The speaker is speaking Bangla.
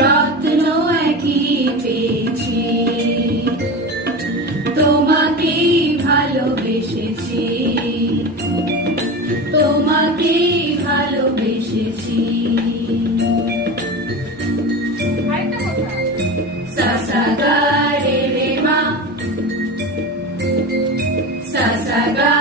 রত্ন একই পেয়েছি, তোমাকেই ভালোবেসেছি, তোমাকেই ভালোবেসেছি। সা সা গা রে রে মা, সা সা গা